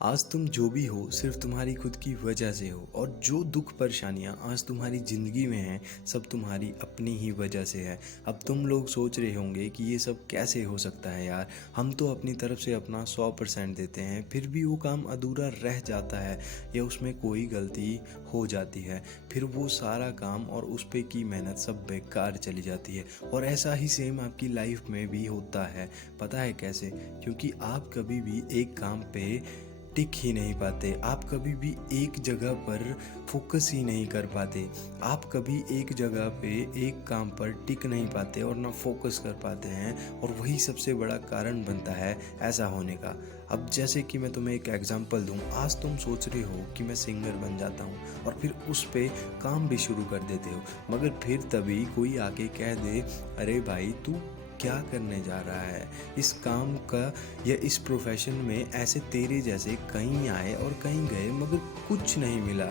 आज तुम जो भी हो सिर्फ तुम्हारी खुद की वजह से हो, और जो दुख परेशानियां आज तुम्हारी ज़िंदगी में हैं सब तुम्हारी अपनी ही वजह से है। अब तुम लोग सोच रहे होंगे कि ये सब कैसे हो सकता है यार, हम तो अपनी तरफ से अपना 100% देते हैं फिर भी वो काम अधूरा रह जाता है या उसमें कोई गलती हो जाती है, फिर वो सारा काम और उस पे की मेहनत सब बेकार चली जाती है। और ऐसा ही सेम आपकी लाइफ में भी होता है। पता है कैसे? क्योंकि आप कभी भी एक काम पे टिक ही नहीं पाते, आप कभी भी एक जगह पर फोकस ही नहीं कर पाते, आप कभी एक जगह पे एक काम पर टिक नहीं पाते और ना फोकस कर पाते हैं, और वही सबसे बड़ा कारण बनता है ऐसा होने का। अब जैसे कि मैं तुम्हें एक एग्जांपल दूं, आज तुम सोच रहे हो कि मैं सिंगर बन जाता हूं और फिर उस पे काम भी शुरू कर देते हो, मगर फिर तभी कोई आके कह दे, अरे भाई तू क्या करने जा रहा है इस काम का या इस प्रोफेशन में? ऐसे तेरे जैसे कहीं आए और कहीं गए मगर कुछ नहीं मिला,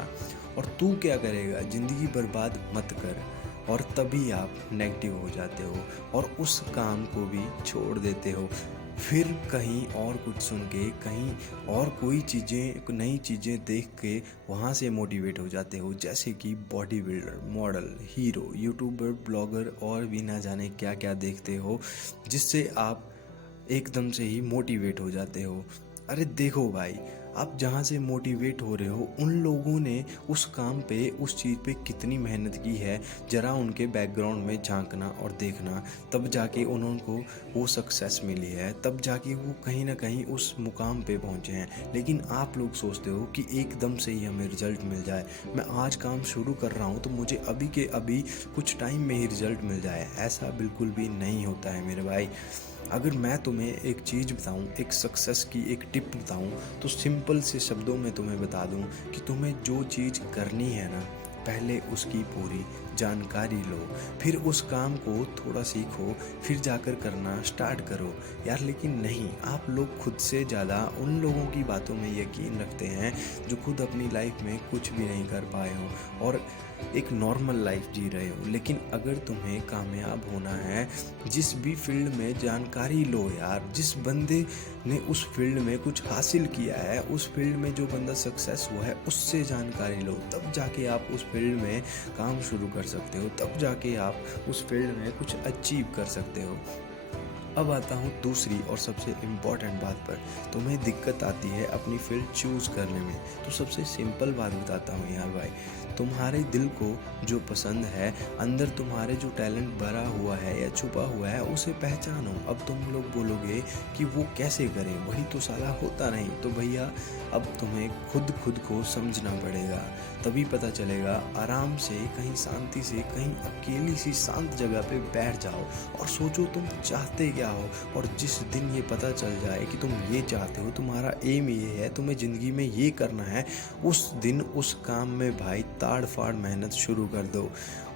और तू क्या करेगा? ज़िंदगी बर्बाद मत कर। और तभी आप नेगेटिव हो जाते हो और उस काम को भी छोड़ देते हो, फिर कहीं और कुछ सुन के, कहीं और कोई चीज़ें, नई चीज़ें देख के वहाँ से मोटिवेट हो जाते हो, जैसे कि body builder, model, hero, YouTuber, blogger और भी ना जाने क्या क्या देखते हो, जिससे आप एकदम से ही मोटिवेट हो जाते हो। अरे देखो भाई, आप जहाँ से मोटिवेट हो रहे हो उन लोगों ने उस काम पे, उस चीज़ पे कितनी मेहनत की है, ज़रा उनके बैकग्राउंड में झांकना और देखना, तब जाके उनको वो सक्सेस मिली है, तब जाके वो कहीं ना कहीं उस मुकाम पे पहुँचे हैं। लेकिन आप लोग सोचते हो कि एकदम से ही हमें रिजल्ट मिल जाए, मैं आज काम शुरू कर रहा हूँ तो मुझे अभी के अभी कुछ टाइम में ही रिजल्ट मिल जाए। ऐसा बिल्कुल भी नहीं होता है मेरे भाई। अगर मैं तुम्हें एक चीज़ बताऊं, एक सक्सेस की एक टिप बताऊं, तो सिंपल से शब्दों में तुम्हें बता दूं कि तुम्हें जो चीज़ करनी है ना, पहले उसकी पूरी जानकारी लो, फिर उस काम को थोड़ा सीखो, फिर जाकर करना स्टार्ट करो यार। लेकिन नहीं, आप लोग खुद से ज़्यादा उन लोगों की बातों में यकीन रखते हैं जो खुद अपनी लाइफ में कुछ भी नहीं कर पाए हों और एक नॉर्मल लाइफ जी रहे हो। लेकिन अगर तुम्हें कामयाब होना है, जिस भी फील्ड में जानकारी लो यार, जिस बंदे ने उस फील्ड में कुछ हासिल किया है, उस फील्ड में जो बंदा सक्सेस हुआ है उससे जानकारी लो, तब जाके आप उस फील्ड में काम शुरू कर सकते हो, तब जाके आप उस फील्ड में कुछ अचीव कर सकते हो। अब आता हूँ दूसरी और सबसे इम्पॉर्टेंट बात पर। तुम्हें दिक्कत आती है अपनी फील्ड चूज़ करने में, तो सबसे सिंपल बात बताता हूँ यार भाई, तुम्हारे दिल को जो पसंद है, अंदर तुम्हारे जो टैलेंट भरा हुआ है या छुपा हुआ है, उसे पहचानो। अब तुम लोग बोलोगे कि वो कैसे करें, वही तो साला होता नहीं। तो भैया अब तुम्हें खुद को समझना पड़ेगा, तभी पता चलेगा। आराम से कहीं शांति से, कहीं अकेली सी शांत जगह पे बैठ जाओ और सोचो तुम चाहते क्या हो। और जिस दिन ये पता चल जाए कि तुम ये चाहते हो, तुम्हारा एम ये है, तुम्हें ज़िंदगी में ये करना है, उस दिन उस काम में भाई ताड़ फाड़ मेहनत शुरू कर दो,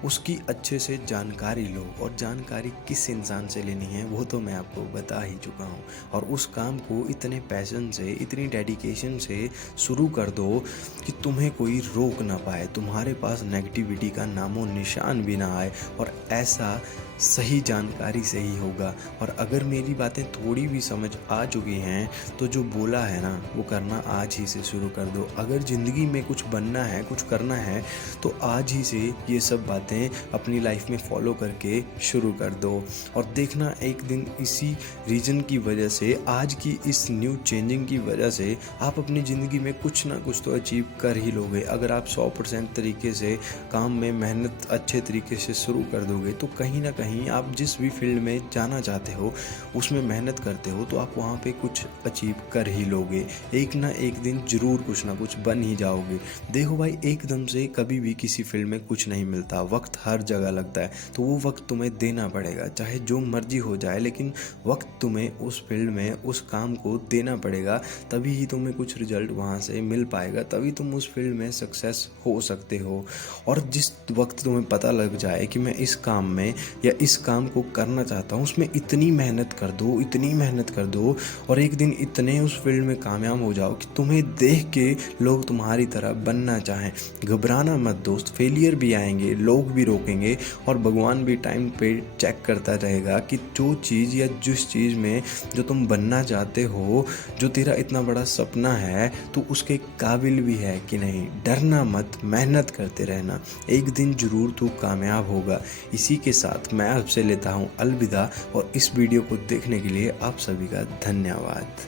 उसकी अच्छे से जानकारी लो। और जानकारी किस इंसान से लेनी है वो तो मैं आपको बता ही चुका हूँ। और उस काम को इतने पैशन से, इतनी डेडिकेशन से शुरू कर दो कि तुम्हें कोई रोक ना पाए, तुम्हारे पास नेगेटिविटी का नामो निशान भी ना आए। और ऐसा सही जानकारी से ही होगा। और अगर मेरी बातें थोड़ी भी समझ आ चुकी हैं तो जो बोला है ना, वो करना आज ही से शुरू कर दो। अगर ज़िंदगी में कुछ बनना है, कुछ करना है, तो आज ही से ये सब बातें अपनी लाइफ में फॉलो करके शुरू कर दो। और देखना एक दिन इसी रीज़न की वजह से, आज की इस न्यू चेंजिंग की वजह से, आप अपनी ज़िंदगी में कुछ ना कुछ तो अचीव कर ही लोगे। अगर आप 100% तरीके से काम में मेहनत अच्छे तरीके से शुरू कर दोगे, तो कहीं ना कहीं आप जिस भी फील्ड में जाना चाहते हो, उसमें मेहनत करते हो, तो आप वहाँ पे कुछ अचीव कर ही लोगे। एक ना एक दिन ज़रूर कुछ ना कुछ बन ही जाओगे। देखो भाई, एकदम से कभी भी किसी फील्ड में कुछ नहीं मिलता, वक्त हर जगह लगता है, तो वो वक्त तुम्हें देना पड़ेगा, चाहे जो मर्जी हो जाए, लेकिन वक्त तुम्हें उस फील्ड में उस काम को देना पड़ेगा, तभी ही तुम्हें कुछ रिजल्ट वहाँ से मिल पाएगा, तभी तुम उस फील्ड में सक्सेस हो सकते हो। और जिस वक्त तुम्हें पता लग जाए कि मैं इस काम में या इस काम को करना चाहता हूँ, उसमें इतनी मेहनत कर दो, इतनी मेहनत कर दो, और एक दिन इतने उस फील्ड में कामयाब हो जाओ कि तुम्हें देख के लोग तुम्हारी तरह बनना चाहें। घबराना मत दोस्त, फेलियर भी आएंगे, लोग लोग भी रोकेंगे और भगवान भी टाइम पे चेक करता रहेगा कि जो चीज़ या जिस चीज़ में जो तुम बनना चाहते हो, जो तेरा इतना बड़ा सपना है, तो उसके काबिल भी है कि नहीं। डरना मत, मेहनत करते रहना, एक दिन ज़रूर तू कामयाब होगा। इसी के साथ मैं आपसे लेता हूँ अलविदा और इस वीडियो को देखने के लिए आप सभी का धन्यवाद।